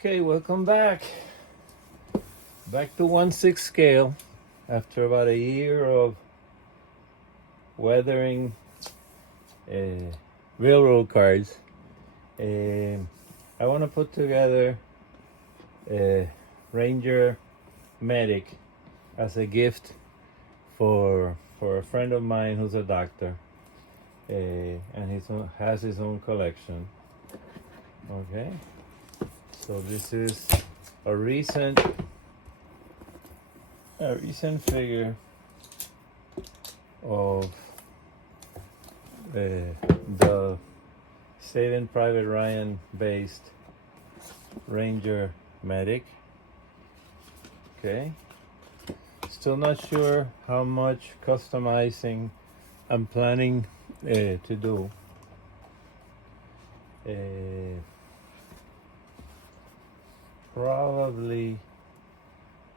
Okay, welcome back. Back to 1/6 scale after about a year of weathering railroad cars. I want to put together a Ranger Medic as a gift for a friend of mine who's a doctor, and has his own collection. Okay, so this is a recent figure of the Saving Private Ryan based Ranger Medic. Okay, still not sure how much customizing I'm planning to do. Probably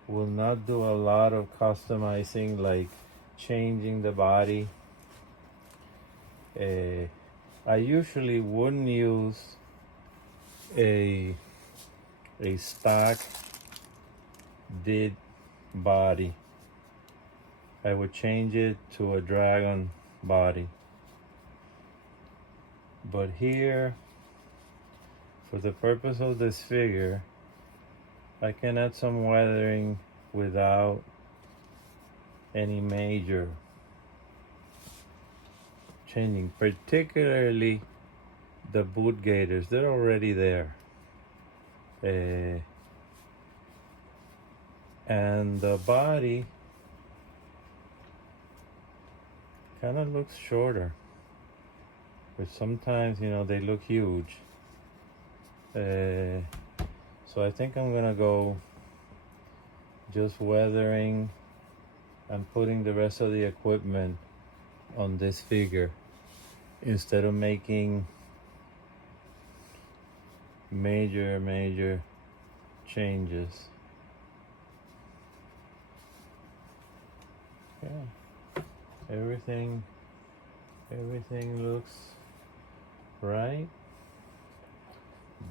will not do a lot of customizing, like changing the body. I usually wouldn't use a stock did body. I would change it to a dragon body. But here, for the purpose of this figure, I can add some weathering without any major changing, particularly the boot gaiters. They're already there. And the body kind of looks shorter, but sometimes, they look huge. So I think I'm gonna go just weathering and putting the rest of the equipment on this figure instead of making major changes. Yeah, everything looks right.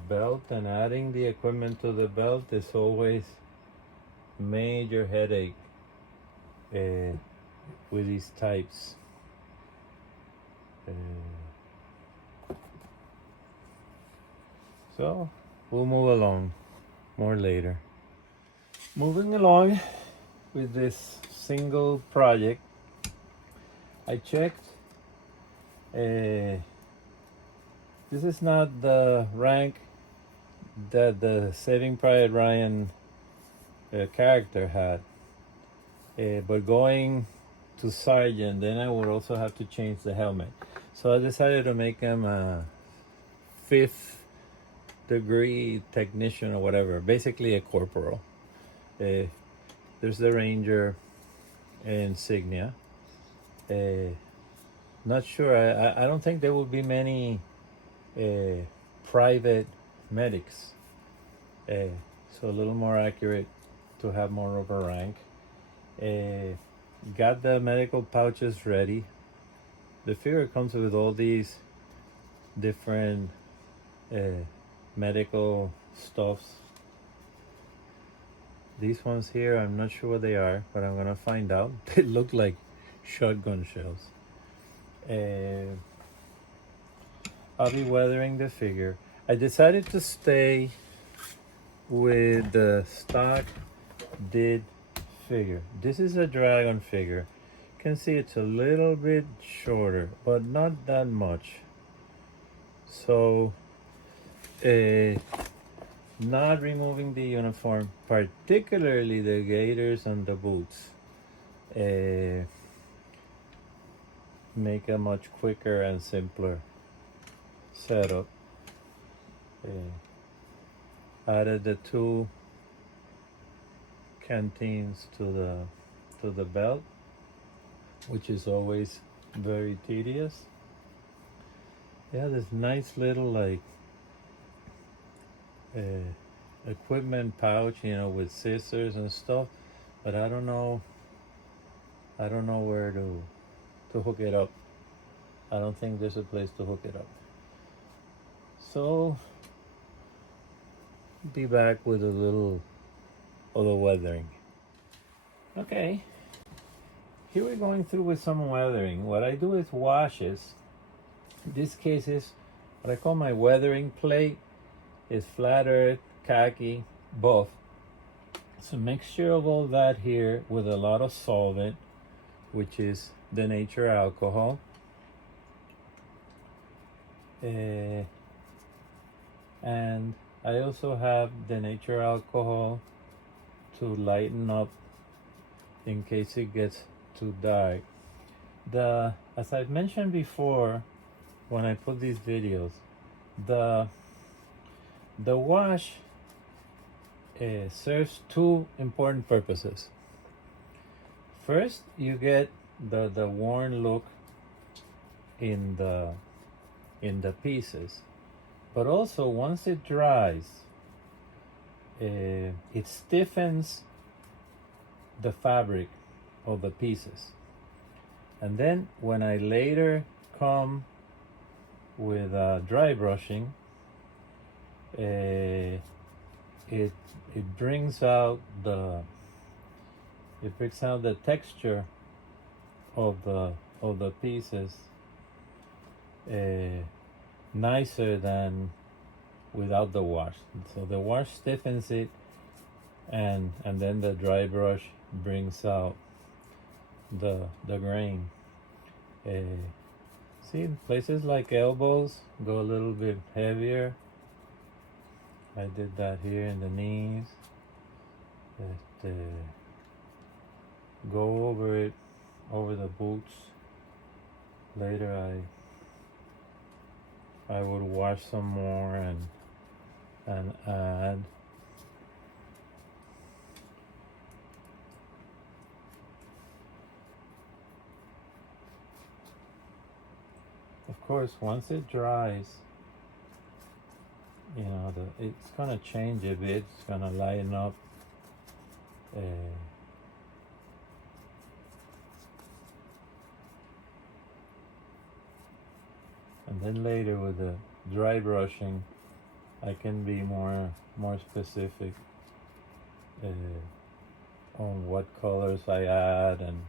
Belt, and adding the equipment to the belt is always major headache with these types. So we'll move along more later. Moving along with this single project, I checked. This is not the rank that the Saving Private Ryan character had, but going to sergeant, then I would also have to change the helmet. So I decided to make him a 5th degree technician or whatever, basically a corporal. There's the Ranger insignia. Not sure. I don't think there will be many private medics. So a little more accurate to have more of a rank. Got the medical pouches ready. The figure comes with all these different medical stuffs. These ones here, I'm not sure what they are, but I'm gonna find out. They look like shotgun shells. I'll be weathering the figure. I decided to stay with the stock did figure. This is a dragon figure. You can see it's a little bit shorter, but not that much. So, not removing the uniform, particularly the gaiters and the boots, make a much quicker and simpler setup. Added the 2 canteens to the belt, which is always very tedious. Yeah, this nice little equipment pouch, with scissors and stuff, but I don't know where to hook it up. I don't think there's a place to hook it up. So be back with a little other weathering. Okay, here we're going through with some weathering. What I do is washes. In this case is what I call my weathering plate. Is flat earth, khaki, both. It's a mixture of all that here with a lot of solvent, which is the nature alcohol. And I also have the nature alcohol to lighten up in case it gets too dark. As I've mentioned before when I put these videos, the wash serves two important purposes. First, you get the worn look in the pieces, but also once it dries, it stiffens the fabric of the pieces. And then when I later come with dry brushing, it brings out the texture of the pieces nicer than without the wash. So the wash stiffens it, and then the dry brush brings out the grain. See, places like elbows go a little bit heavier. I did that here in the knees. Go over it, over the boots. Later I would wash some more and add. Of course, once it dries, you know, it's gonna change a bit. It's gonna lighten up. And then later with the dry brushing, I can be more specific on what colors I add and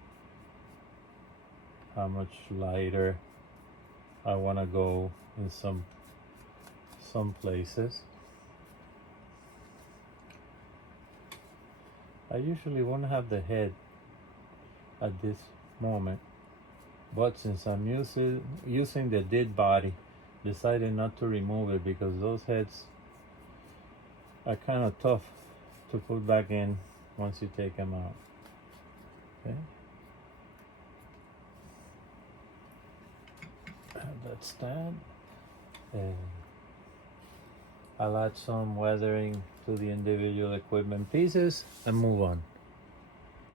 how much lighter I want to go in some places. I usually won't have the head at this moment, but since I'm using the dead body, decided not to remove it because those heads are kind of tough to put back in once you take them out. Okay. That's that. I'll add some weathering to the individual equipment pieces and move on.